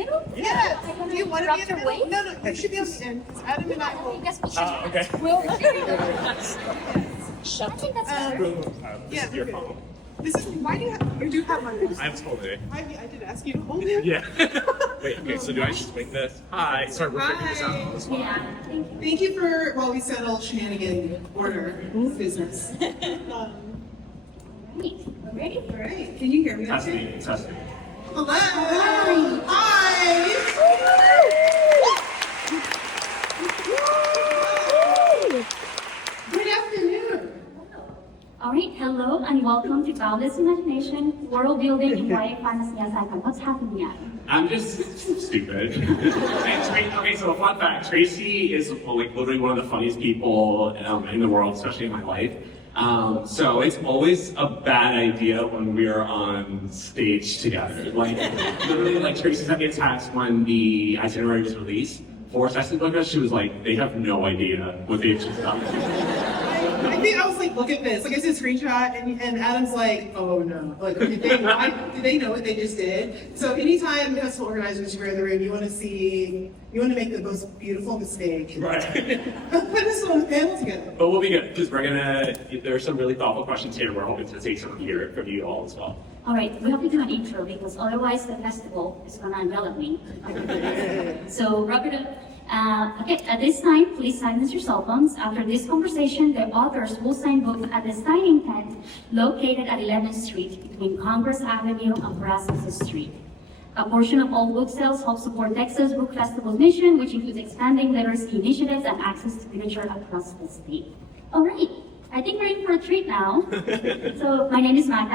middle? Yeah. Do you want to be in the Interrupt your middle? No, you should be on the end. Adam and I will. I guess we should. Okay. We'll shut. I think that's better. This is your okay. phone. This is why do you do have my voice? I was holding it. I did ask you to hold it. Yeah. Wait, okay, so do I just make this? Hi. Sorry, we're figuring this out on the spot. Yeah, thank you. Thank you for while we settle shenanigan order business. Right, we're ready. All right. Can you hear me? Okay? Testing. Hello. Hi. Good afternoon. All right, hello and welcome to Boundless Imagination, World Building in YA Fantasy Cycle. What's happening now? I'm just stupid. Okay, so a fun fact, Tracy is like literally one of the funniest people in the world, especially in my life. So it's always a bad idea when we're on stage together. Like, literally, like Tracy sent me a text when the itinerary was released. 4 sessions ago, she was like, they have no idea what they've just done. I think I was like, look at this. Like I said, screenshot, and Adam's like, oh no. Like, did they know what they just did? So anytime festival organizers are in the room, you want to make the most beautiful mistake. Right. Put us on a panel together. But we'll be good, because there's some really thoughtful questions here. We're hoping to take some here from you all as well. All right, we have to do an intro because otherwise the festival is gonna envelop me. So wrap it up. Okay, at this time, please silence your cell phones. After this conversation, the authors will sign books at the signing tent located at 11th Street between Congress Avenue and Brazos Street. A portion of all book sales help support Texas Book Festival's mission, which includes expanding literacy initiatives and access to literature across the state. All right, I think we're in for a treat now. So my name is Magda.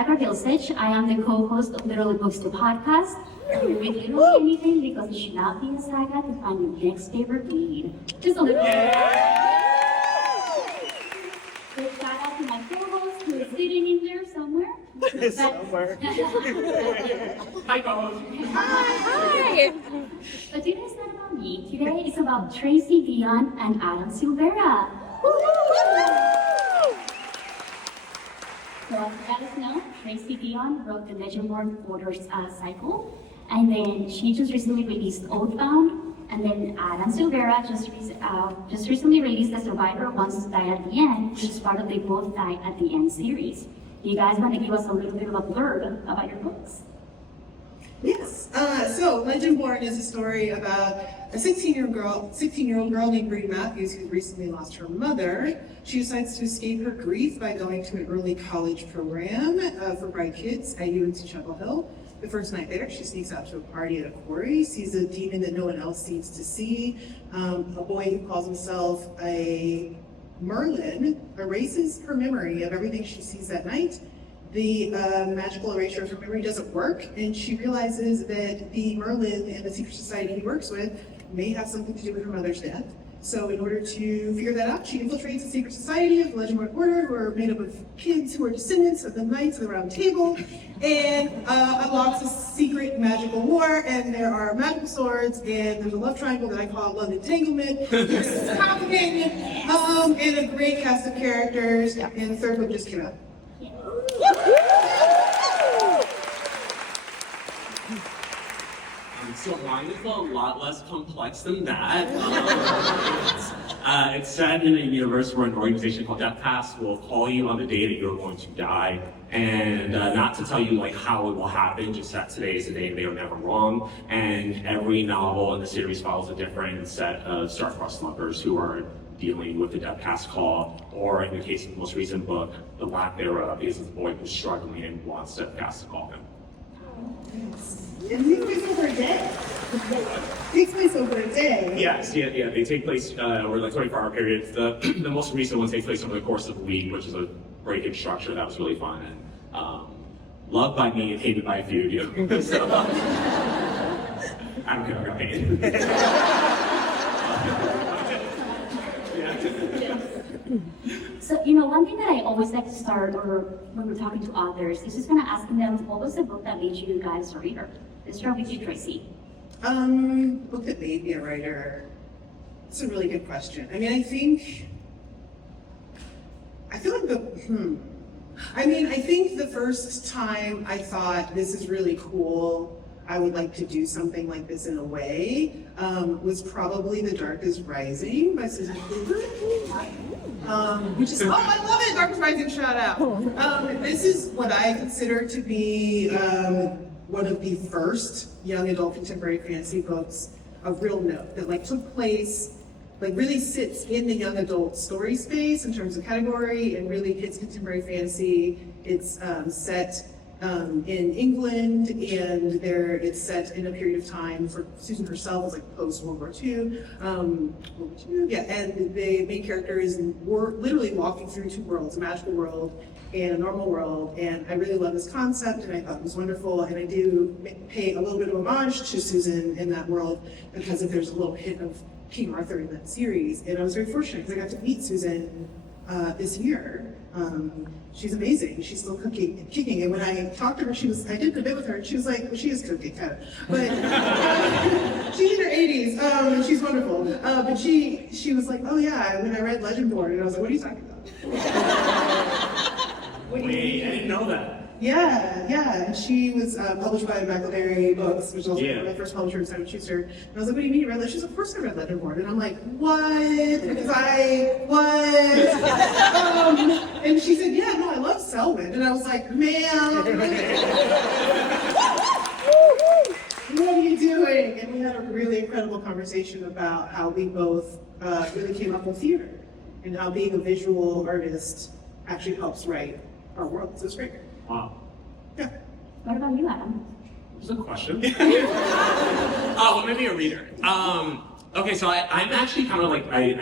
I am the co-host of Literally Books, the podcast. We're with literally anything because it should not be a saga to find your next favorite read. Just a little big shout out to my co-host who is sitting in there somewhere. Somewhere. Hi, folks. Hi. But today is not about me. Today is about Tracy Deonn and Adam Silvera. So as you guys know, Tracy Deonn wrote the Legendborn Cycle, and then she just recently released Oathbound, and then Adam Silvera just recently released The Survivor Wants to Die at the End, which is part of the Both Die at the End series. Do you guys want to give us a little bit of a blurb about your books? Yes. So Legendborn is a story about a 16-year-old girl named Bree Matthews who recently lost her mother. She decides to escape her grief by going to an early college program for bright kids at UNC Chapel Hill. The first night there, she sneaks out to a party at a quarry, sees a demon that no one else seems to see. A boy who calls himself a Merlin erases her memory of everything she sees that night. The magical erasure of her memory doesn't work, and she realizes that the Merlin and the secret society he works with may have something to do with her mother's death. So in order to figure that out, she infiltrates the secret society of the Legendborn Order, who are made up of kids who are descendants of the Knights of the Round Table, and unlocks a secret magical war, and there are magical swords, and there's a love triangle that I call love entanglement. It's complicated, and a great cast of characters, and the third book just came out. So mine is a lot less complex than that. It's set in a universe where an organization called Death Pass will call you on the day that you're going to die, and not to tell you like how it will happen, just that today is the day they are never wrong. And every novel in the series follows a different set of star-crossed lovers who are dealing with the Death Pass call, or in the case of the most recent book, the lack thereof, is the boy who's struggling and wants Death Pass to call him. It takes place over a day? Takes place over a day? Yes, yeah, they take place over like 24-hour periods. The most recent one takes place over the course of a week, which is a break-in structure that was really fun and loved by me and hated by a few of you. So, I don't care, I got paid. So, one thing that I always like to start or when we're talking to authors is just kind of asking them, what was the book that made you guys a reader? Let's start with you, Tracy. Book that made me a writer. That's a really good question. I mean, I feel like I think the first time I thought this is really cool I would like to do something like this in a way, was probably The Darkest Rising by Susan Hoover. Which is, oh, I love it, Darkest Rising, shout out. This is what I consider to be one of the first young adult contemporary fantasy books of real note that like took place, like really sits in the young adult story space in terms of category and really hits contemporary fantasy. It's set in England, and it's set in a period of time for Susan herself was like post World War II. Yeah, and the main character is literally walking through two worlds, a magical world and a normal world, and I really love this concept, and I thought it was wonderful, and I do pay a little bit of homage to Susan in that world because if there's a little hint of King Arthur in that series, and I was very fortunate because I got to meet Susan this year. She's amazing. She's still kicking. And when I talked to her, I did a bit with her, and she was like, well, she is cooking, kind of. But she's in her 80s, and she's wonderful. But she was like, oh yeah, when I read Legendborn, and I was like, what are you talking about? Wait, I didn't know that. Yeah. And she was published by Magda Books, which is also my first publisher in Simon Schuster. And I was like, what do you mean you read that? She's like, of course I read Legendborn. And I'm like, what? And she said, yeah, no, I love Selwyn. And I was like, ma'am, what are you doing? And we had a really incredible conversation about how we both really came up with theater and how being a visual artist actually helps write our world. So it's great. Wow. Yeah. What about you, Adam? There's a question. Well, maybe a reader. Okay, so I'm actually kind of like, I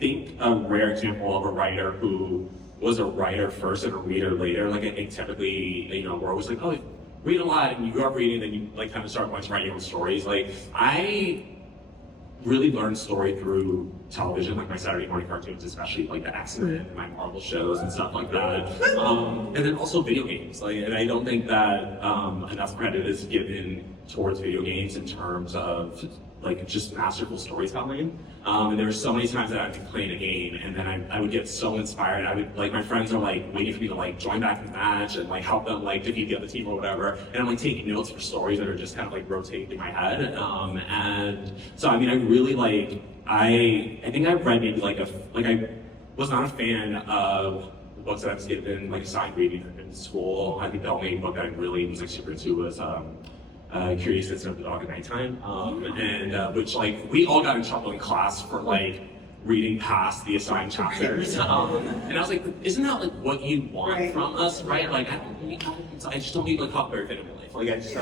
think a rare example of a writer who was a writer first and a reader later. Like I think typically, we're always like, oh, you read a lot and you grew up reading, then you like kind of start wanting to write your own stories. Like I really learned story through television, like my Saturday morning cartoons, especially like the X-Men and my Marvel shows and stuff like that. And then also video games. Like, and I don't think that enough credit is given towards video games in terms of like just masterful storytelling. And there were so many times that I'd be playing a game and then I would get so inspired. I would like my friends are like waiting for me to like join back in the match and like help them like defeat the other team or whatever. And I'm like taking notes for stories that are just kind of like rotating in my head. And so I mean I really like I think I've read maybe I was not a fan of the books that I was given like assigned reading in school. I think the only book that I really was like super into was Curious Incident of the Dog at Nighttime, and which like we all got in trouble in class for like reading past the assigned chapters, and I was like, isn't that like what you want from us, right? Like I just don't need like Huckleberry Finn in my life. Like I just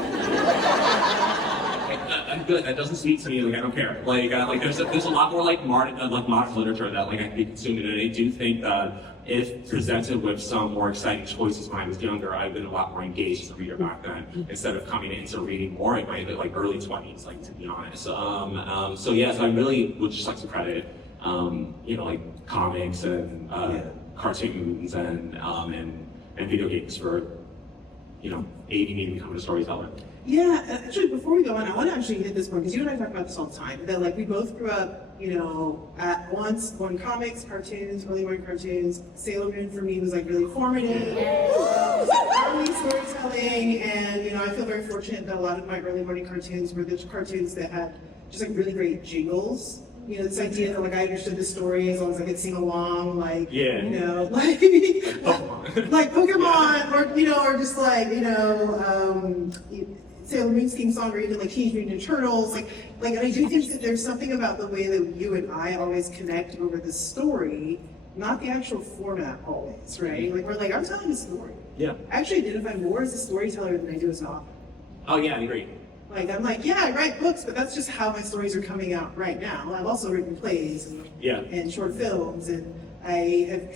I'm good. That doesn't speak to me. Like I don't care. Like there's a lot more like modern literature that like I can be consumed in, and I do think that if presented with some more exciting choices when I was younger, I've been a lot more engaged as a reader back then, instead of coming into reading more in my like early 20s, like to be honest. So I really would just like to credit, like comics and cartoons and video games for, aiding me in becoming a storyteller. Yeah, actually, before we go on, I want to actually hit this point, because you and I talk about this all the time, that like we both grew up, at once on comics, cartoons, early morning cartoons. Sailor Moon for me was like really formative. Early storytelling, and I feel very fortunate that a lot of my early morning cartoons were the cartoons that had just like really great jingles. This idea that like I understood the story as long as I could sing along, like like like Pokemon, or just like Sailor Moon's theme song, or even like Teenage Mutant Ninja Turtles, and I do think that there's something about the way that you and I always connect over the story, not the actual format always, right? Like we're like, I'm telling a story. Yeah. I actually identify more as a storyteller than I do as an author. Oh yeah, I agree. Like I'm like, yeah, I write books, but that's just how my stories are coming out right now. I've also written plays and short films, and I have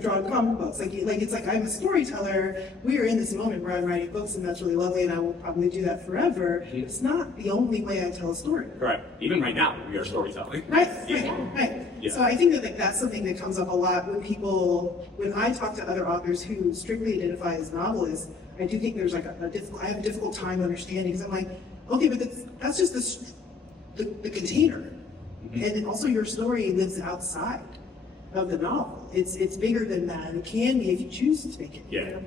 drawn comic books. Like it's like I'm a storyteller. We are in this moment where I'm writing books, and that's really lovely, and I will probably do that forever. It's not the only way I tell a story. Correct. Even right now, we are storytelling. Right. Yeah. So I think that that's something that comes up a lot when I talk to other authors who strictly identify as novelists. I do think there's like I have a difficult time understanding, because I'm like, okay, but that's just the container, and also your story lives outside of the novel. It's bigger than that. It can be if you choose to make it. Yeah.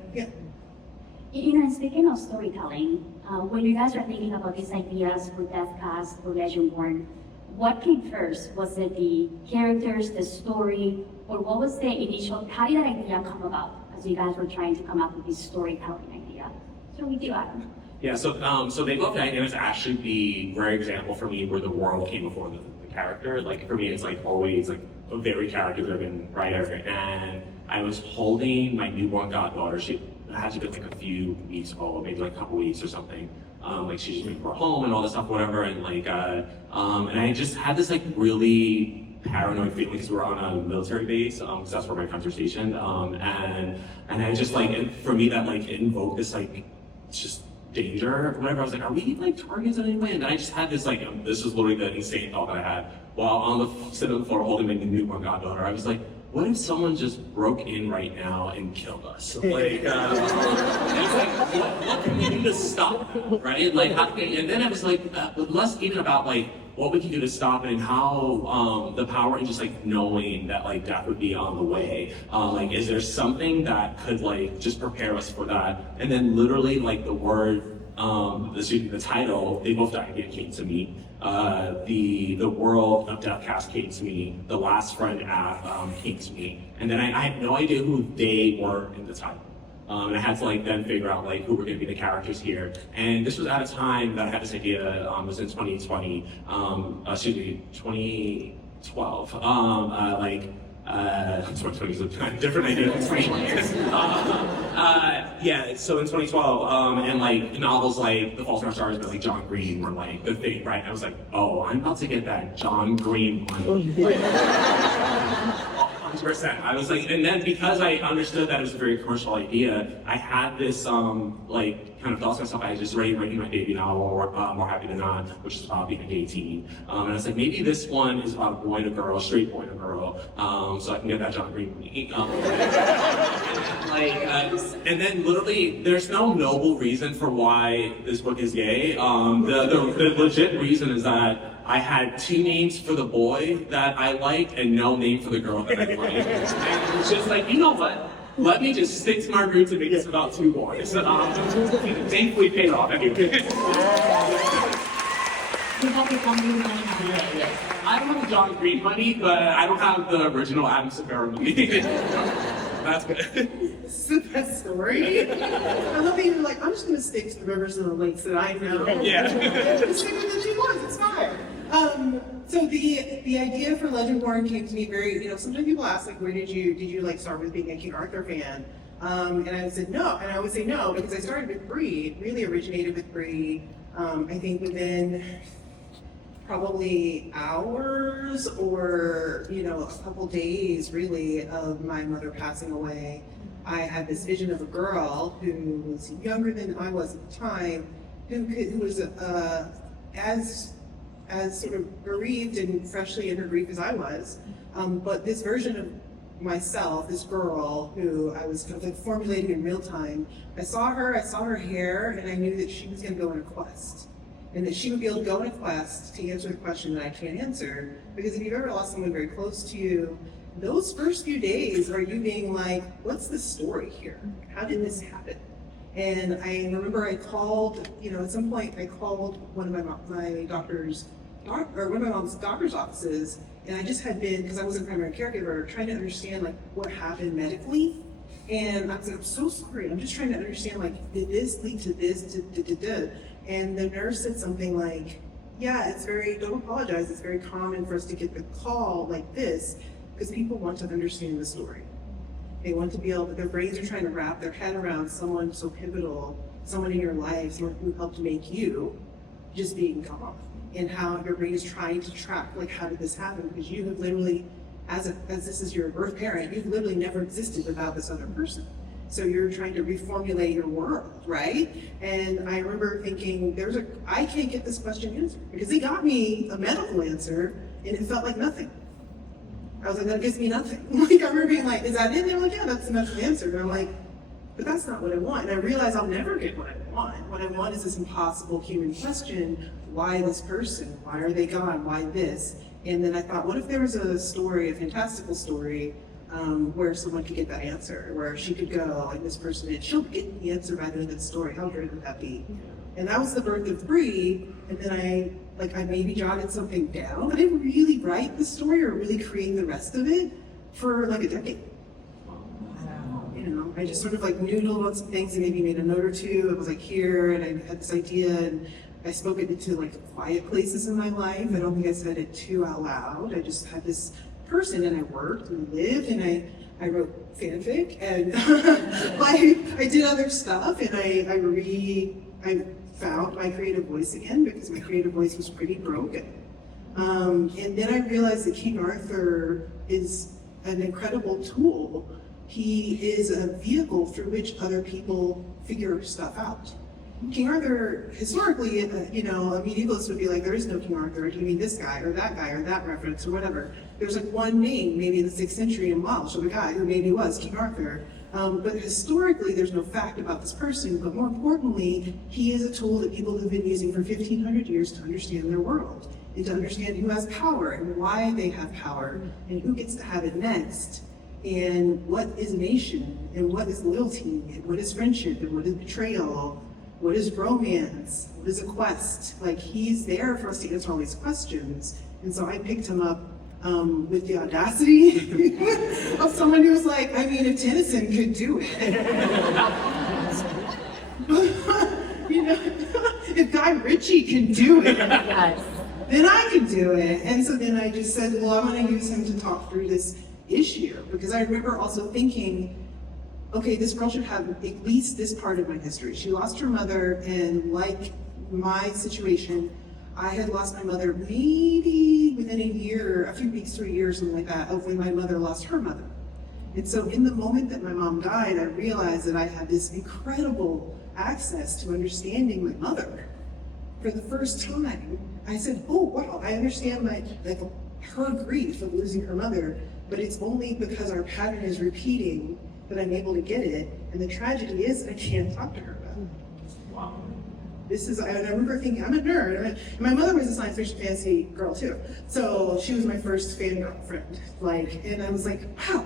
And speaking of storytelling, when you guys are thinking about these ideas for Death Cast or Legendborn, what came first? Was it the characters, the story, or what was the initial, how did that idea come about as you guys were trying to come up with this storytelling idea? So we do, Adam. Yeah, so They Love Dynamics actually the rare example for me where the world came before the character. Like for me, it's like always like a very character-driven writer, and I was holding my newborn goddaughter. She had to be like a few weeks old, maybe like a couple weeks or something. Like she just brought home and all this stuff, whatever, and and I just had this like really paranoid feeling because we were on a military base, because that's where my friends were stationed, and I just like, for me that like invoked this like just danger or whatever. I was like, are we like targets in any way? And I just had this like, this was literally the insane thought that I had while on the sitting on the floor holding my newborn goddaughter. I was like, what if someone just broke in right now and killed us? Like, it's like, what can we do to stop it, right? Like, how can we, and then I was like, less even about like what we can do to stop it and how the power and just like knowing that like death would be on the way. Like, is there something that could like just prepare us for that? And then literally like the word, the title, They Both Died Again came to me. The world of Deathcast came to me. The Last Friend app came to me, and then I had no idea who they were in the title. And I had to like then figure out like who were going to be the characters here. And this was at a time that I had this idea. It was in 2020, 2012. 2020 is a different idea than 2020. Yeah, so in 2012, and like novels like The Fault in Our Stars by like John Green were like the thing, right? I was like, oh, I'm about to get that John Green money. 100%. I was like, and then because I understood that it was a very commercial idea, I had this like kind of thoughts to myself. I was just writing my debut novel, More Happy Than Not, which is about being 18. And I was like, maybe this one is about a boy and a girl, a straight boy and a girl, so I can get that John Green money. And then literally, there's no noble reason for why this book is gay. The legit reason is that I had two names for the boy that I liked and no name for the girl that I liked. And it's just like, you know what? Let me just stick to my roots and make this about two boys. Thankfully paid off anyway. You have your John Green money now. Yeah. I don't have the John Green money, but I don't have the original Adam Silvera money. That's good. This is the best story. I love that you're like, I'm just going to stick to the rivers and the lakes that I know. Yeah. Stick with the two ones, it's fine. So the idea for Legendborn came to me very, sometimes people ask like, where did you like start with being a King Arthur fan? And I said no, and I would say no because I started with Bree, really originated with Bree. I think within probably hours or a couple days really of my mother passing away, I had this vision of a girl who was younger than I was at the time, who was as sort of bereaved and freshly in her grief as I was, but this version of myself, this girl who I was kind of like formulating in real time, I saw her hair, and I knew that she was going to go on a quest. And that she would be able to go on a quest to answer the question that I can't answer. Because if you've ever lost someone very close to you, those first few days are you being like, what's the story here? How did this happen? And I remember I called, at some point I called one of my mom's doctor's offices, and I just had been, because I wasn't a primary caregiver, trying to understand like what happened medically. And I was like, I'm so sorry, I'm just trying to understand like, did this lead to this, And the nurse said something like, yeah, don't apologize, it's very common for us to get the call like this, because people want to understand the story. They want to be able, their brains are trying to wrap their head around someone so pivotal, someone in your life, someone who helped make you just being gone. And how your brain is trying to track, like, how did this happen? Because you have literally, as this is your birth parent, you've literally never existed without this other person. So you're trying to reformulate your world, right? And I remember thinking, I can't get this question answered because they got me a medical answer and it felt like nothing. I was like, that gives me nothing. Like, I remember being like, is that it? They're like, yeah, that's the medical answer. And I'm like, but that's not what I want. And I realize I'll never get what I want. What I want is this impossible human question. Why this person? Why are they gone? Why this? And then I thought, what if there was a story, a fantastical story, where someone could get that answer, where she could go, like this person, and she'll get the answer by the end of the story. How great would that be? And that was the birth of Bree, and then I maybe jotted something down. I didn't really write the story or really create the rest of it for like a decade. You know, I just sort of like noodled on some things and maybe made a note or two. It was like here, and I had this idea, and I spoke it into like quiet places in my life. I don't think I said it too out loud. I just had this person, and I worked and lived, and I wrote fanfic, and I did other stuff, and I found my creative voice again, because my creative voice was pretty broken. And then I realized that King Arthur is an incredible tool. He is a vehicle through which other people figure stuff out. King Arthur, historically, you know, a medievalist would be like, there is no King Arthur. Do you mean this guy or that reference or whatever? There's like one name, maybe in the 6th century in Welsh, of a guy who maybe was King Arthur. But historically, there's no fact about this person. But more importantly, he is a tool that people have been using for 1,500 years to understand their world, and to understand who has power and why they have power, and who gets to have it next, and what is a nation, and what is loyalty, and what is friendship, and what is betrayal. What is romance? What is a quest? Like, he's there for us to answer all these questions. And so I picked him up with the audacity of someone who was like, I mean, if Tennyson could do it, you know, if Guy Ritchie can do it, then I can do it. And so then I just said, well, I'm going to use him to talk through this issue. Because I remember also thinking, okay, this girl should have at least this part of my history. She lost her mother, and like my situation, I had lost my mother maybe within a year, a few weeks to a year, something like that, of when my mother lost her mother. And so in the moment that my mom died, I realized that I had this incredible access to understanding my mother. For the first time, I said, oh wow, I understand her grief of losing her mother, but it's only because our pattern is repeating that I'm able to get it, and the tragedy is I can't talk to her about it. Wow. I remember thinking, I'm a nerd. And my mother was a science fiction fantasy girl too, so she was my first fangirl friend. And I was like, wow.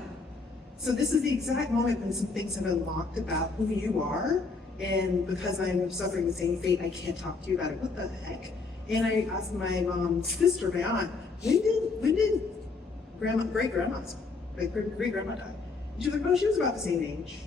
So this is the exact moment when some things have unlocked about who you are, and because I'm suffering the same fate, I can't talk to you about it. What the heck? And I asked my mom's sister, my aunt, when did great-grandma die? She was like, oh, she was about the same age.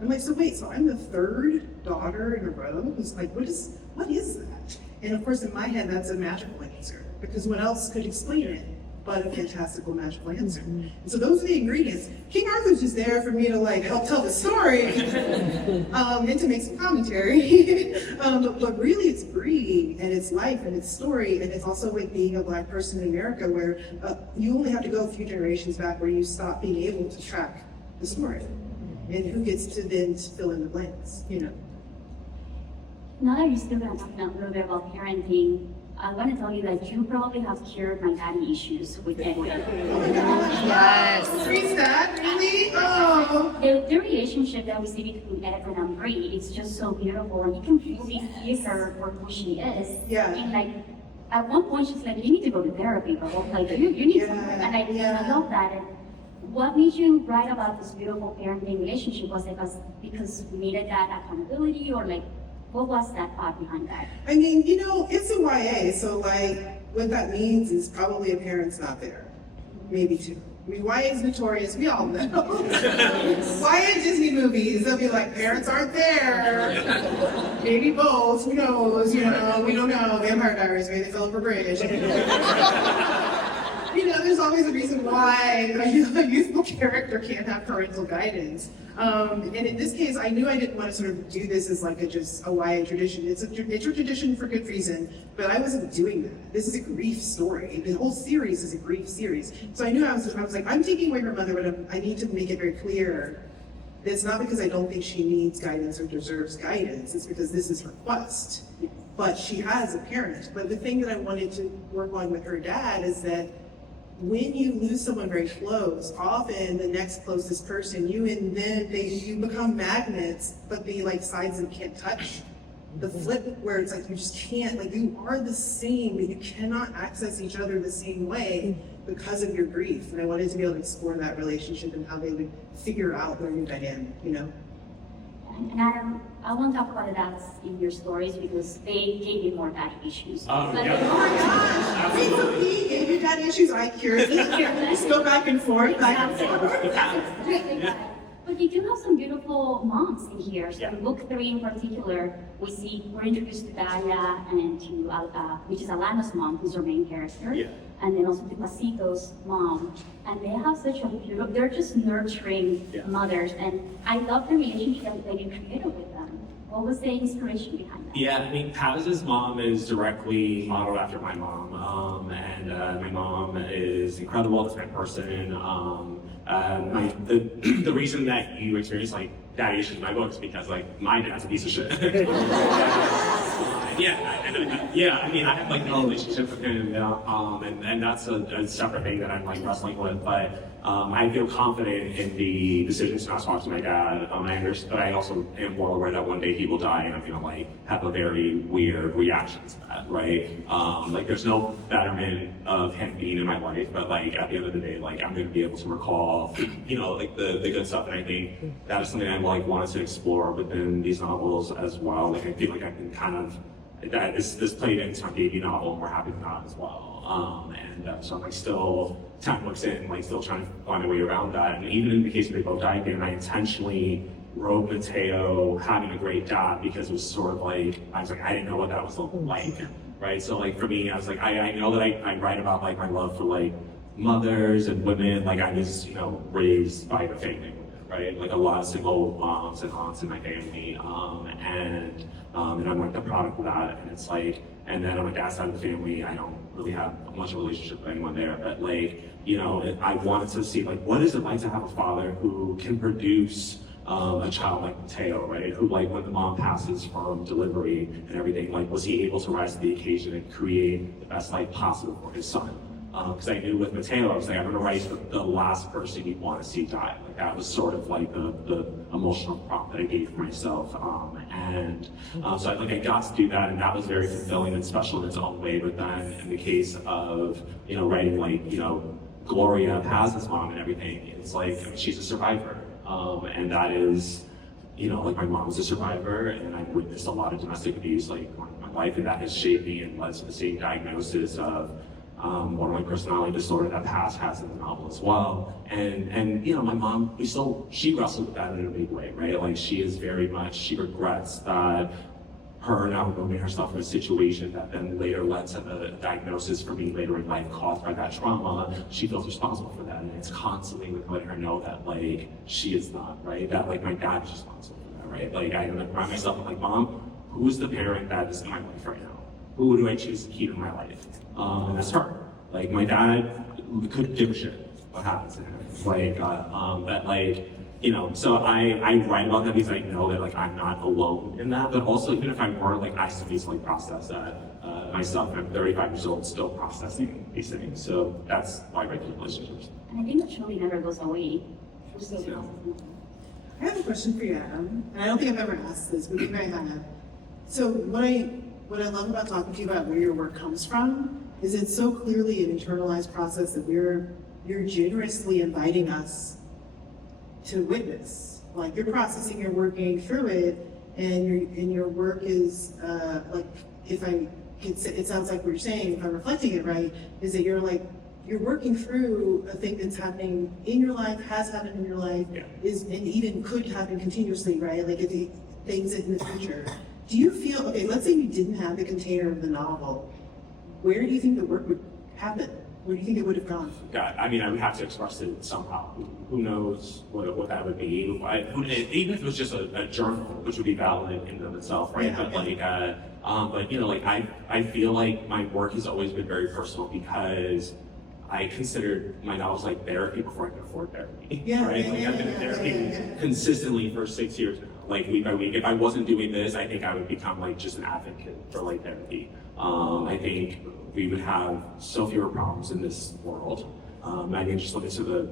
I'm like, so wait, so I'm the third daughter in a row? It's like, what is that? And of course, in my head, that's a magical answer, because what else could explain it but a fantastical magical answer? And so those are the ingredients. King Arthur's just there for me to help tell the story and to make some commentary. But really, it's Bree and its life and its story, and it's also like being a Black person in America, where you only have to go a few generations back where you stop being able to track the story, and who gets to then fill in the blanks, you know. Now that you're still going to talk a little bit about parenting, I want to tell you that you probably have cured my daddy issues with Edwin. Oh my gosh. Yes. Freeze that, really? Oh. The relationship that we see between Edwin and Bree is just so beautiful, and you can really see her for who she is. Yeah. And at one point she's like, you need to go to therapy, bro. You need to. And I love that. And what made you write about this beautiful parenting relationship? Was it because you needed that accountability, or what was that thought behind that? I mean, it's a YA, so what that means is probably a parent's not there. Maybe two. I mean, YA is notorious, we all know. YA Disney movies, they'll be like, parents aren't there. Maybe both, who knows, we don't know. Vampire Diaries, maybe they fell over a bridge. There's always a reason why a youthful character can't have parental guidance. And in this case, I knew I didn't want to sort of do this as just a YA tradition. It's a tradition for good reason, but I wasn't doing that. This is a grief story. The whole series is a grief series. So I knew I was like, I'm taking away her mother, but I need to make it very clear that it's not because I don't think she needs guidance or deserves guidance. It's because this is her quest. But she has a parent. But the thing that I wanted to work on with her dad is that when you lose someone very close, often the next closest person, you become magnets, but the sides that can't touch. The flip where it's you just can't, you are the same, but you cannot access each other the same way because of your grief. And I wanted to be able to explore that relationship and how they would figure out their new dynamic, And I won't talk about the dads in your stories because they gave you more daddy issues. Oh, But yeah. Oh my gosh! Wait, so he gave you daddy issues? I curious. Just go back and forth. That's it. Yeah. But you do have some beautiful moms in here. So Yeah. in book 3 in particular, we're introduced to Daya and to which is Alana's mom, who's our main character. Yeah. And then also to Pasito's mom. And they have such a beautiful, they're just nurturing Yeah. mothers. And I love the relationship that you created with them. What was the inspiration behind that? Yeah, I mean, Paz's mom is directly modeled after my mom, and my mom is incredible. That's my person. The reason that you experience like daddy issues in my book is because like my dad's a piece of shit. Yeah, I mean, I have like no relationship with him, and that's a separate thing that I'm like wrestling with. But I feel confident in the decisions to not talk to my dad. But I also am well aware that one day he will die, and I'm gonna like have a very weird reaction to that, right? Like there's no betterment of him being in my life, but like at the end of the day, like I'm gonna be able to recall, like the good stuff, and I think that is something I like wanted to explore within these novels as well. Like I feel like I can kind of this played into my debut novel, and we're happy with that as well. So I'm like still 10 books in, like still trying to find a way around that. And even in the case of They Both Died Again, I intentionally wrote Mateo having a great dad because it was sort of like, I was like, I didn't know what that was like, right? So like for me, I was like, I know that I write about like my love for like mothers and women, like I was, raised by the family, right? Like a lot of single moms and aunts in my family, and I'm like the product of that, and it's like, and then on my dad's side of the family, I don't really have much of a relationship with anyone there, but like, I wanted to see like, what is it like to have a father who can produce a child like Mateo, right? Who like when the mom passes from delivery and everything, like was he able to rise to the occasion and create the best life possible for his son? Because I knew with Mateo, I was like, I'm gonna write the last person you want to see die. Like that was sort of like the emotional prompt that I gave for myself. So I got to do that, and that was very fulfilling and special in its own way. But then in the case of, writing like, Gloria Paz's mom and everything, it's like, she's a survivor. And that is, like my mom was a survivor, and I've witnessed a lot of domestic abuse like my life, and that has shaped me and led to the same diagnosis of borderline personality disorder that Paz has in the novel as well. And my mom, she wrestled with that in a big way, right? Like she regrets that her now removing herself from a situation that then later led to the diagnosis for me later in life caused by that trauma. She feels responsible for that, and it's constantly like letting her know that like she is not, right? That like my dad is responsible for that, right? Like I remind myself, I'm like, Mom, who's the parent that is in my life right now? Who do I choose to keep in my life? And that's her. Like my dad couldn't give a shit what happens to him. Like, but like, so I write about that because I know that like I'm not alone in that, but also even if I were, like I still need to like process that myself, and I'm 35 years old still processing these things. So that's why I write the relationships. And I think that truly never goes away. Yeah. I have a question for you, Adam, and I don't think I've ever asked this, but maybe I have. So what I love about talking to you about where your work comes from is it's so clearly an internalized process that you're generously inviting us to witness. Like you're processing, you're working through it, and your work is like, it sounds like what you're saying, if I'm reflecting it right, is that you're working through a thing that's happening in your life, has happened in your life, Yeah. and even could happen continuously, right? Like things in the future. Do you feel, okay, let's say you didn't have the container of the novel, where do you think the work would happen? Where do you think it would have gone? God, I mean, I would have to express it somehow. Who knows what that would be? Even if it was just a journal, which would be valid in and of itself, right? Yeah. But I feel like my work has always been very personal because I considered my novels like therapy before I could afford therapy. Yeah, right? yeah, Like yeah, I've been in yeah, therapy yeah. consistently for 6 years now, like week by week. If I wasn't doing this, I think I would become like just an advocate for like therapy. I think we would have so fewer problems in this world. I can just look into the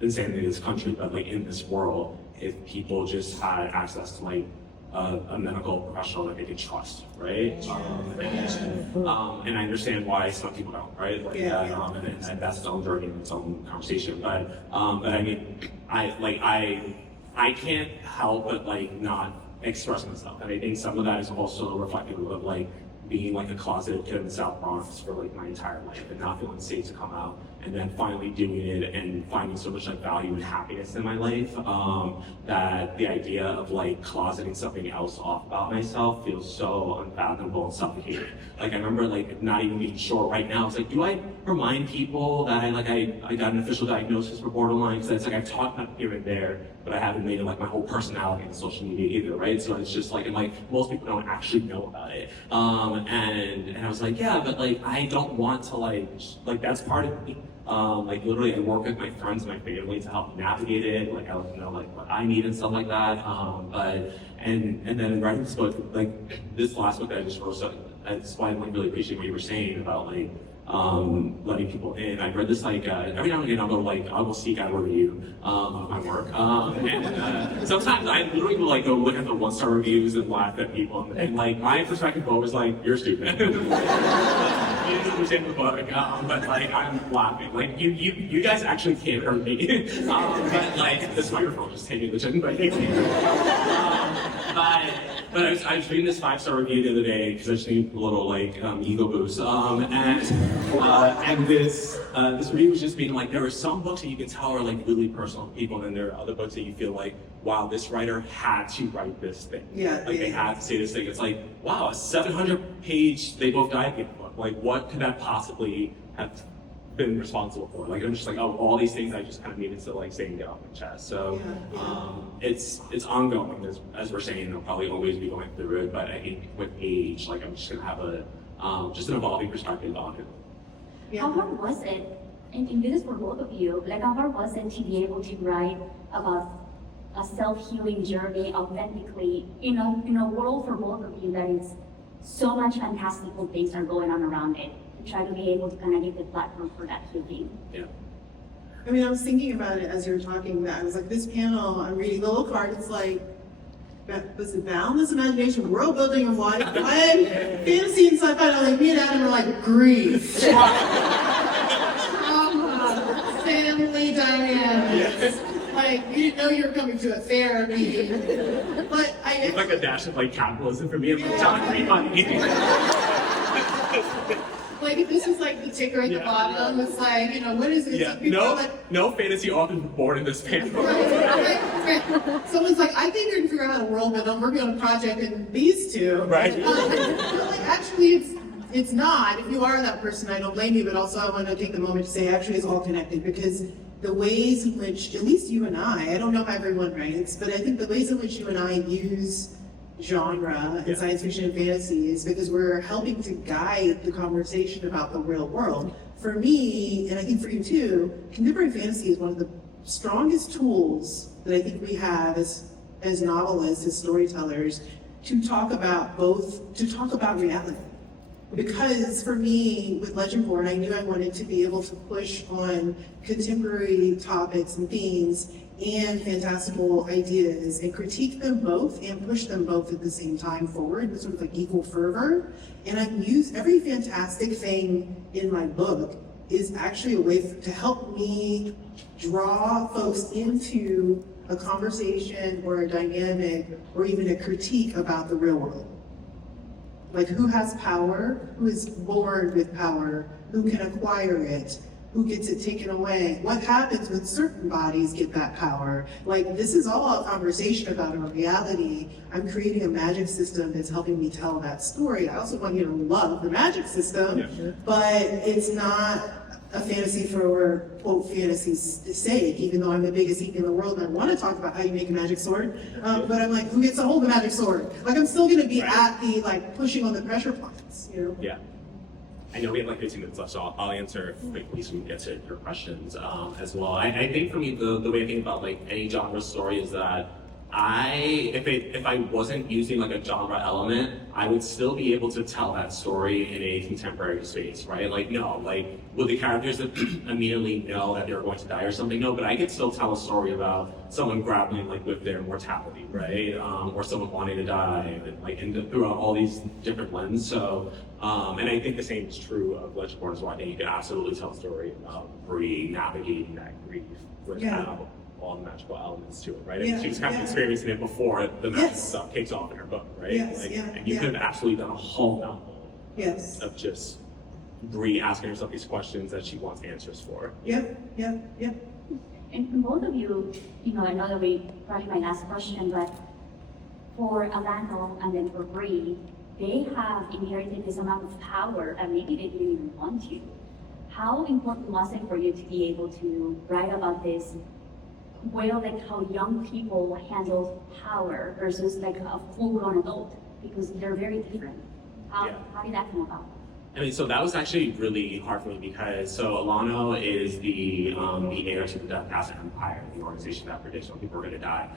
insanity of this country, but like in this world, if people just had access to like a medical professional that they could trust, right? And I understand why some people don't, right? Like, and that's its own journey and its own conversation. But I mean, I I can't help but like not express myself. And I think some of that is also reflective of like being like a closeted kid in the South Bronx for like my entire life and not feeling safe to come out, and then finally doing it and finding so much like value and happiness in my life, that the idea of like closeting something else off about myself feels so unfathomable and suffocating. Like I remember like not even being sure right now. It's like, do I remind people that I got an official diagnosis for borderline? Because it's like I've talked about it here and there, but I haven't made it like my whole personality on social media either, right? So it's just like, and like most people don't actually know about it. And I was like, yeah, but like I don't want to like that's part of me. Like literally I work with my friends and my family to help navigate it. Like I let them know like what I need and stuff like that. And then writing this book, like this last book that I just wrote, so that's why I like really appreciate what you were saying about like letting people in. I've read this like every now and again I'll go seek out a review of my work. Sometimes I literally will like go look at the 1-star reviews and laugh at people, and like my perspective always like, you're stupid. You didn't understand the book, but like I'm laughing. Like you guys actually can't hurt me. But like this microphone just hit me the chin, but but I was reading this 5-star review the other day because I just need a little like ego boost. And this review was just being like, there are some books that you can tell are like really personal to people, and then there are other books that you feel like, wow, this writer had to write this thing. Yeah. Like they had to say this thing. It's like, wow, a 700-page They Both Died Again book. Like what could that possibly have been responsible for? Like I'm just like, oh, all these things I just kind of needed to like say and get off my chest. So it's ongoing, as we're saying. I'll probably always be going through it, but I think with age, like I'm just gonna have a just an evolving perspective on it. Yeah. How hard was it, and this is for both of you, like how hard was it to be able to write about a self-healing journey authentically in a world for both of you that is so much fantastical things are going on around it, to try to be able to kind of give the platform for that healing? Yeah. I mean, I was thinking about it as you were talking, that I was like, this panel, I'm reading the little card, it's like, was it Boundless Imagination, World Building, and what? Fantasy and sci-fi, and like me and Adam were like, grief, trauma, family dynamics. Like, you didn't know you were coming to a therapy. But It's like a dash of like capitalism for me. I'm like, John, free money. like, this is like the ticker at the bottom. It's like, what is it? Yeah. So people are like, No fantasy authors were born in this panel. right. Someone's like, I think you're gonna figure out how to world build. I'm working on a project and these two. Right. But like, actually, it's not. If you are that person, I don't blame you. But also, I want to take the moment to say, actually, it's all connected, because the ways in which, at least you and I don't know how everyone writes, but I think the ways in which you and I use genre and science fiction and fantasy is because we're helping to guide the conversation about the real world. For me, and I think for you too, contemporary fantasy is one of the strongest tools that I think we have as novelists, as storytellers, to talk about reality. Because for me, with Legendborn, I knew I wanted to be able to push on contemporary topics and themes and fantastical ideas and critique them both and push them both at the same time forward with sort of like equal fervor. And I've used every fantastic thing in my book is actually a way to help me draw folks into a conversation or a dynamic or even a critique about the real world. Like, who has power, who is born with power, who can acquire it, who gets it taken away, what happens when certain bodies get that power. Like, this is all a conversation about a reality. I'm creating a magic system that's helping me tell that story. I also want you to love the magic system, but it's not a fantasy for, quote, fantasy's sake, even though I'm the biggest geek in the world and I want to talk about how you make a magic sword. But I'm like, who gets to hold the magic sword? Like, I'm still going to be at the, like, pushing on the pressure points, Yeah. I know we have like 15 minutes left, so I'll answer quickly so we can get to your questions as well. I think for me, the way I think about like any genre story is that if I wasn't using like a genre element, I would still be able to tell that story in a contemporary space, right? Like, no, like, would the characters immediately know that they're going to die or something? No, but I could still tell a story about someone grappling like with their mortality, right? Or someone wanting to die, and throughout all these different lenses. So, and I think the same is true of Legendborn as well. I think you can absolutely tell a story about Bree navigating that grief without all the magical elements to it, right? And Yeah, she was kind of yeah. experiencing it before the magical Yes. stuff kicks off in her book, right? Yes, Like, yeah, and you yeah. could have absolutely done a whole novel Yes. of just Bree asking herself these questions that she wants answers for. Yeah, yeah, yeah. And both of you, I know that we probably my last question, but for Alano and then for Bree, they have inherited this amount of power that maybe they didn't even want to. How important was it for you to be able to write about this, like how young people handle power versus like a full-grown adult? Because they're very different. Yeah. How did that come about? I mean, so that was actually really hard for me because Alano is the heir to the Death Pass Empire, the organization that predicts when people are going to die.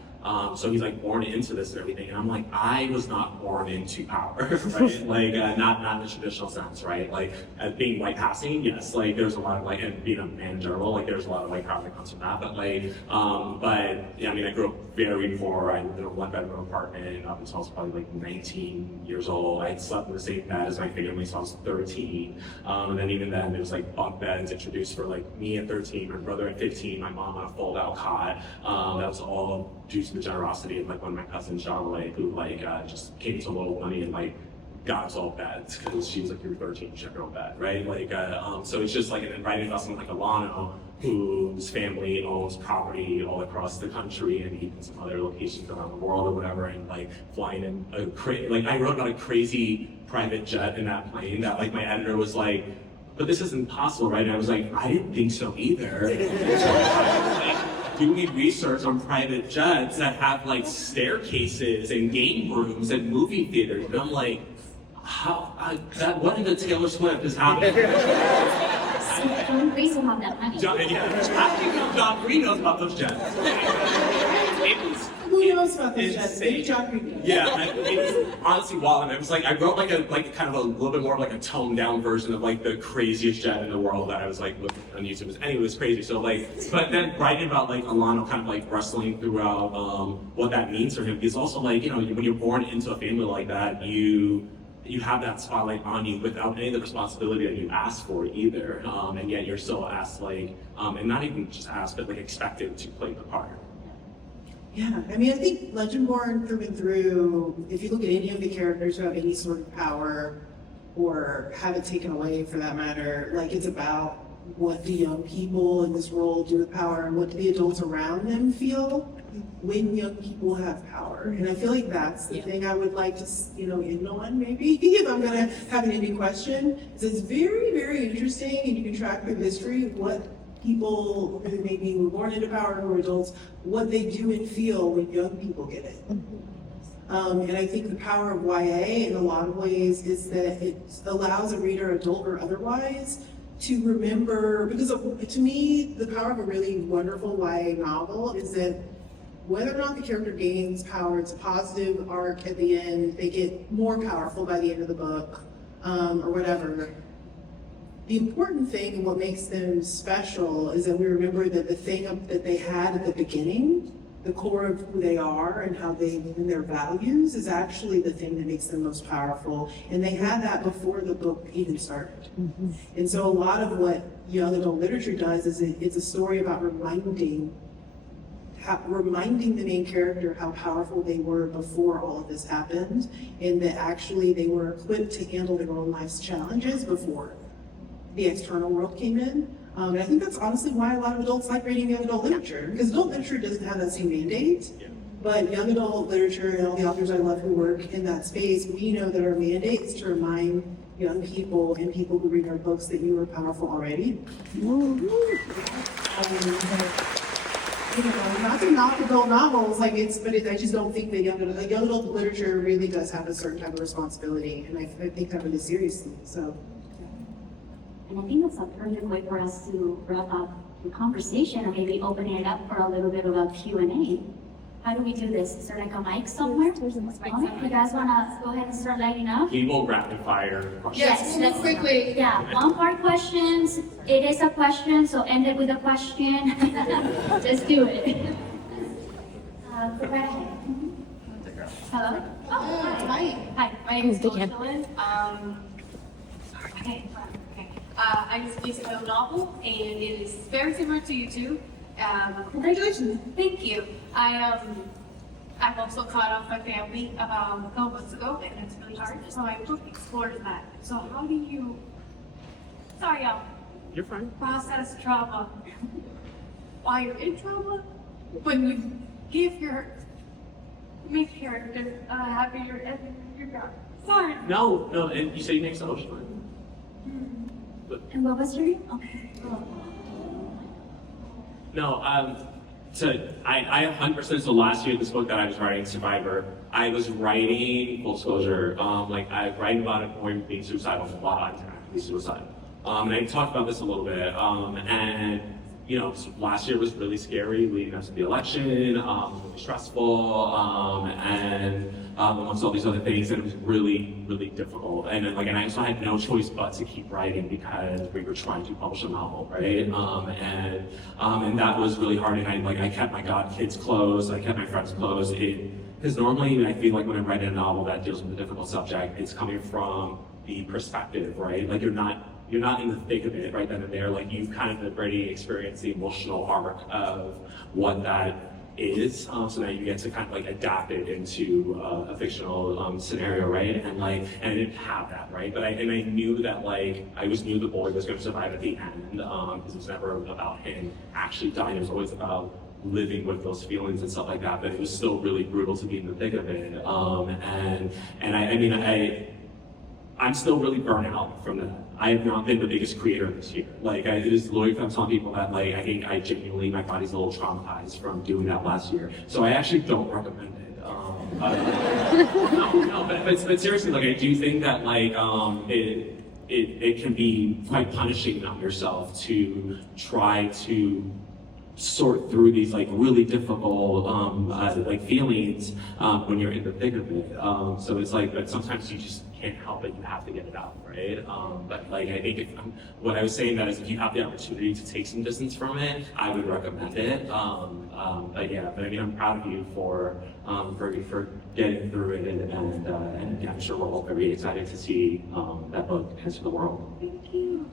So he's like born into this and everything, and I'm like, I was not born into power, right? Like not in the traditional sense, right? Like being white passing, yes, like there's a lot of like, and being a man in general, like there's a lot of white power that comes from that. But like, but yeah, I mean, I grew up very poor. I lived in a one-bedroom apartment up until I was probably like 19 years old. I slept in the same bed as my family since I was 13, and then even then there was like bunk beds introduced for like me at 13, my brother at 15, my mom on a fold-out cot. That was all due to the generosity of like one of my cousins, Charlotte, who like just came to low money and like got us all beds because she was like, you're 13, you should have your own bed, right? Like, so it's just like, and then writing about someone like Alano, whose family owns property all across the country and even some other locations around the world or whatever, and like flying in like I wrote about a crazy private jet in that plane that like my editor was like, but this isn't possible, right? And I was like, I didn't think so either. So I was like doing research on private jets that have like staircases and game rooms and movie theaters, and I'm like, what in the Taylor Swift is happening? John Grace will have that money. How do you know John Green knows about those jets? Who knows about those jets? Insane. Maybe John Green does. Yeah, it's honestly wild. And it was like I wrote like a kind of a little bit more of like a toned down version of like the craziest jet in the world that I was like looking on YouTube. Anyway, it was crazy. So like, but then writing about like Alano kind of like wrestling throughout what that means for him, because also like when you're born into a family like that, you have that spotlight on you without any of the responsibility that you asked for either, and yet you're still asked like, and not even just asked, but like expected to play the part. Yeah, I mean, I think Legendborn through and through, if you look at any of the characters who have any sort of power or have it taken away for that matter, like it's about what the young people in this role do with power and what do the adults around them feel when young people have power. And I feel like that's the thing I would like to, end on maybe, if I'm gonna have an ending question, is it's very, very interesting and you can track the history of what people who maybe were born into power who are adults, what they do and feel when young people get it. And I think the power of YA in a lot of ways is that it allows a reader, adult or otherwise, to remember, because to me, the power of a really wonderful YA novel is that whether or not the character gains power, it's a positive arc at the end, they get more powerful by the end of the book, or whatever. The important thing and what makes them special is that we remember that the thing that they had at the beginning, the core of who they are and how they live in their values, is actually the thing that makes them most powerful. And they had that before the book even started. Mm-hmm. And so a lot of what young adult literature does is it's a story about reminding the main character how powerful they were before all of this happened, and that actually they were equipped to handle their own life's challenges before the external world came in. And I think that's honestly why a lot of adults like reading young adult literature, because adult literature doesn't have that same mandate. Yeah. But young adult literature and all the authors I love who work in that space, we know that our mandate is to remind young people and people who read our books that you are powerful already. Not to knock adult novels, I just don't think that young adult literature really does have a certain type of responsibility, and I think that really seriously. So. And I think that's a perfect way for us to wrap up the conversation and maybe opening it up for a little bit of a Q&A. How do we do this? Is there like a mic somewhere? There's a mic You guys want to go ahead and start lighting up? We will rapid fire questions. Yes, let's quickly. Yeah, one-part questions. It is a question, so end it with a question. Just do it. Go right ahead. Hello? Oh, hi. Hi. My name is Diane. Okay. I just released my own novel, and it is very similar to you two. Congratulations. Thank you. I've also cut off my family about a couple months ago, and it's really hard. So I explored that. So how do you, sorry, You're fine. process trauma while you're in trauma? When you give your main character happier and you're not. Sorry. No, and you say you make social. And what was your name? Okay. No, so I 100%, so last year, this book that I was writing, Survivor, I was writing, full disclosure, like I write about it going being suicidal a lot of times, actually suicidal. And I talked about this a little bit, and you know, last year was really scary leading up to the election, really stressful, and amongst all these other things, and it was really, really difficult. And then, and I also had no choice but to keep writing because we were trying to publish a novel, right? And that was really hard. And I kept my kids close, I kept my friends close. Because normally, I feel like when I'm writing a novel that deals with a difficult subject, it's coming from the perspective, right? Like you're not in the thick of it right then and there. Like you've kind of already experienced the emotional arc of what that is. So now you get to kind of adapt it into a fictional scenario, right? And I didn't have that, right? But I knew that I knew the boy was going to survive at the end because it was never about him actually dying. It was always about living with those feelings and stuff like that. But it was still really brutal to be in the thick of it. I'm still really burnt out from that. I have not been the biggest creator this year. It is literally from some people that I think I genuinely, my body's a little traumatized from doing that last year. So I actually don't recommend it. But seriously, I do think that it can be quite punishing on yourself to try to sort through these really difficult feelings when you're in the thick of it. So it's but sometimes you just can't help it. You have to get it out, right? But I think what I was saying that is if you have the opportunity to take some distance from it, I would recommend it. But I'm proud of you for getting through it, and I'm sure we're all very excited to see that book enter the world. Thank you.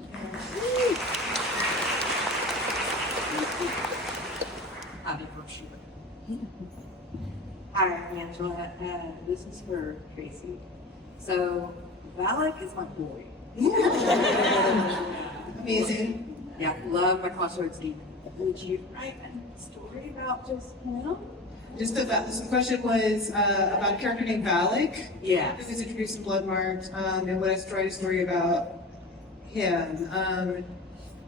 Hi, I'm Angela, and this is for Tracy. So, Valak is my boy. Amazing. Yeah, love my crossroads deep. Would you write a story about just him? The question was about a character named Valak. Yeah. Who was introduced in Bloodmarked, and would I write a story about him?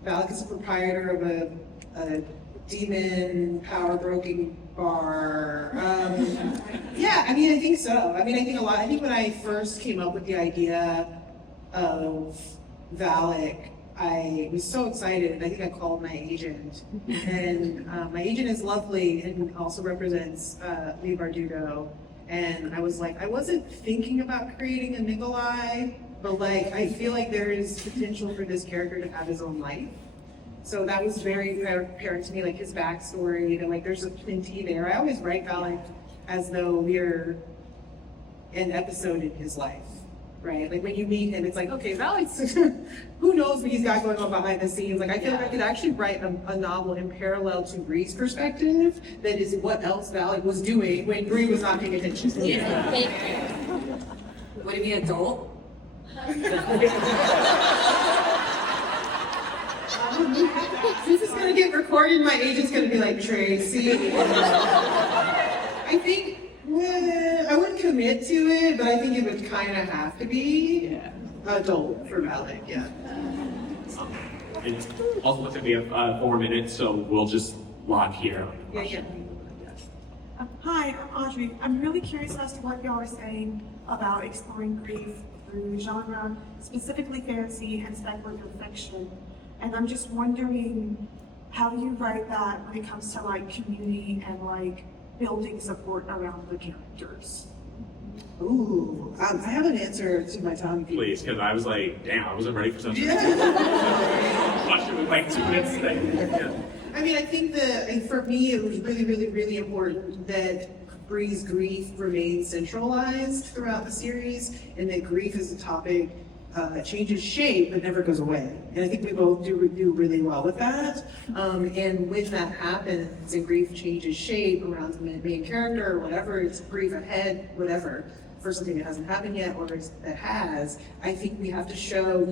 Valak is a proprietor of a demon power broking bar. I think so. I think when I first came up with the idea of Valak, I was so excited. I think I called my agent, and my agent is lovely and also represents Lee Bardugo. And I was I wasn't thinking about creating a Nikolai, but I feel like there is potential for this character to have his own life. So that was very apparent to me, his backstory, and there's a plenty there. I always write Valak as though we're an episode in his life, right? When you meet him, it's okay, Valak's, who knows what he's got going on behind the scenes. I feel like I could actually write a novel in parallel to Bree's perspective that is what else Valak was doing when Bree was not paying attention to him. Would he be adult? Since it's gonna get recorded, my agent's gonna be Tracy. I think I wouldn't commit to it, but I think it would kind of have to be adult for Valak. Yeah. And also, looks like we have 4 minutes, so we'll just lock here. Yeah. Hi, I'm Audrey. I'm really curious as to what y'all are saying about exploring grief through genre, specifically fantasy and speculative fiction. And I'm just wondering how you write that when it comes to community and building support around the characters. Ooh, I have an answer to my tongue. Please, because I was damn, I wasn't ready for something. Question was 2 minutes today. I think for me, it was really, really, really important that Bree's grief remains centralized throughout the series, and that grief is a topic changes shape but never goes away. And I think we both do really well with that. And when that happens and grief changes shape around the main character or whatever, it's grief ahead, whatever, for something that hasn't happened yet or that has, I think we have to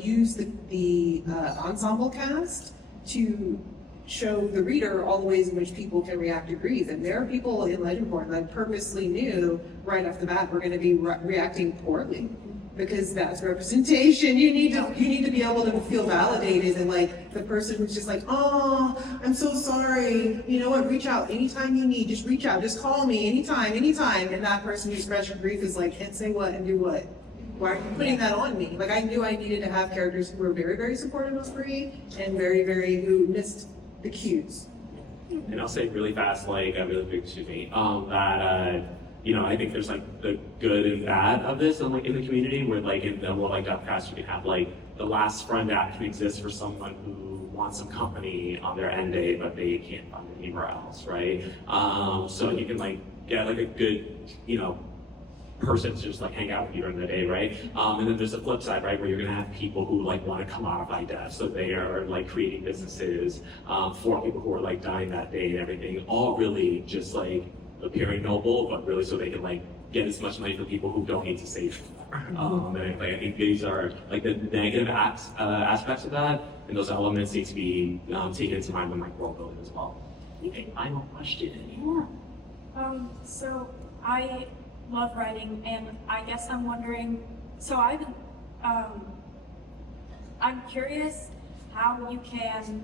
use the ensemble cast to show the reader all the ways in which people can react to grief. And there are people in Legendborn that purposely knew right off the bat we're going to be reacting poorly, because that's representation. You need to be able to feel validated, and like the person who's just like, oh, I'm so sorry. You know what? Reach out anytime you need. Just reach out. Just call me anytime. And that person who expressed your grief is like, and say what and do what? Why are you putting that on me? Like, I knew I needed to have characters who were very, very supportive of grief and very, very who missed the cues. And I'll say really fast, like really big, excuse me, that you know, I think there's like the good and bad of this in the community, where like in the world like Deathcast, you can have like the last friend act can exist for someone who wants some company on their end day, but they can't find it anywhere else, right? So you can like get like a good, you know, person to just like hang out with you during the day, right? And then there's the flip side, right, where you're gonna have people who like want to commodify death, so they are like creating businesses for people who are like dying that day and everything, all really just like appearing noble, but really so they can like get as much money from people who don't need to save. And I think these are like the negative aspects of that, and those elements need to be taken into mind when like world building as well. Okay, final question. Yeah. So I love writing, and I guess I'm wondering, I'm curious how you can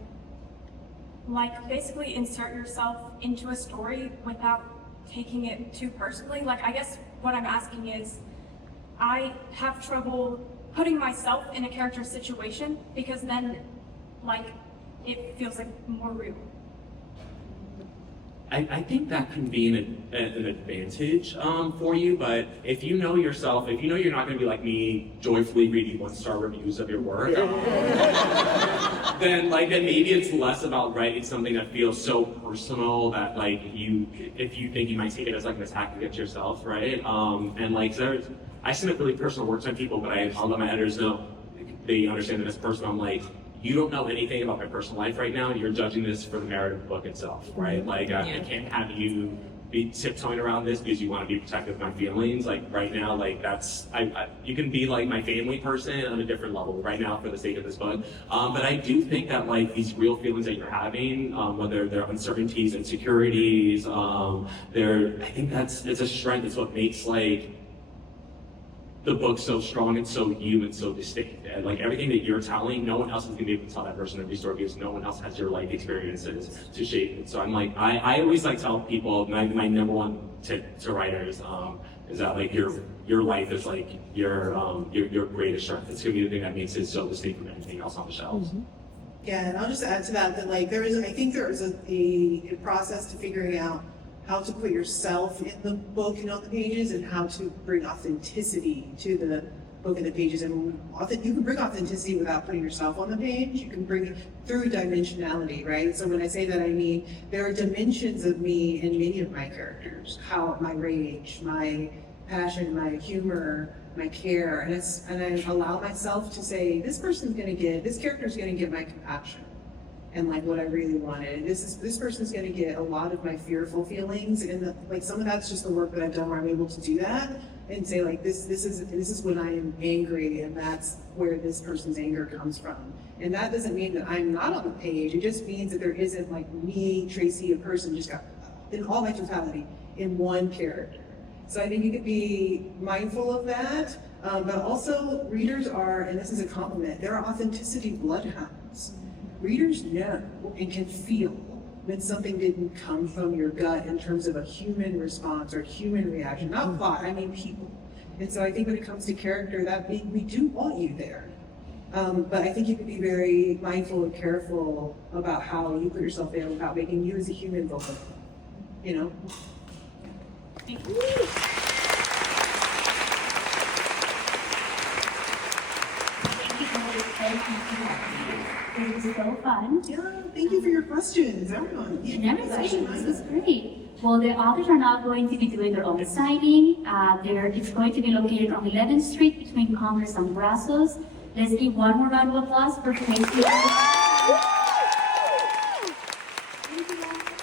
like basically insert yourself into a story without taking it too personally. Like, I guess what I'm asking is, I have trouble putting myself in a character's situation, because then like it feels like more real. I think that can be an advantage for you, but if you know yourself, if you know you're not going to be like me, joyfully reading 1-star reviews of your work, then maybe it's less about writing something that feels so personal that like if you think you might take it as like an attack against yourself, right? And like I submit really personal work to people, but I'll let my editors know, they understand that it's personal. I'm like, you don't know anything about my personal life right now, and you're judging this for the narrative of the book itself, right? Like, I can't have you be tiptoeing around this because you want to be protective of my feelings. Like, right now, like, you can be, like, my family person on a different level right now for the sake of this book. But I do think that, like, these real feelings that you're having, whether they're uncertainties, insecurities, I think it's a strength. It's what makes, like, the book's so strong and so you and so distinct. And like everything that you're telling, no one else is gonna be able to tell that person every story, because no one else has your life experiences to shape it. So I'm like, I always like tell people, my number one tip to writers is that like your life is like your greatest strength. It's gonna be the thing that makes it so distinct from anything else on the shelves. Mm-hmm. Yeah, and I'll just add to that like I think there is a process to figuring out how to put yourself in the book and on the pages, and how to bring authenticity to the book and the pages. And you can bring authenticity without putting yourself on the page. You can bring it through dimensionality, right? So when I say that, I mean there are dimensions of me in many of my characters. How my rage, my passion, my humor, my care, and I allow myself to say, this character's gonna get my compassion and like what I really wanted. This person's gonna get a lot of my fearful feelings, and like some of that's just the work that I've done where I'm able to do that and say like this is when I am angry, and that's where this person's anger comes from. And that doesn't mean that I'm not on the page. It just means that there isn't like me, Tracy, a person just got in all my totality in one character. So I think you could be mindful of that, but also readers are, and this is a compliment, they're authenticity bloodhounds. Readers know and can feel when something didn't come from your gut in terms of a human response or human reaction, not plot, I mean people. And so I think when it comes to character, we do want you there. But I think you can be very mindful and careful about how you put yourself there without making you as a human vulnerable, you know? Thank you. It was so fun. Yeah, thank you for your questions, everyone. And everybody, this was great. Well, the authors are now going to be doing their own signing. It's going to be located on 11th Street between Congress and Brazos. Let's give one more round of applause for Tracy. Thank you all.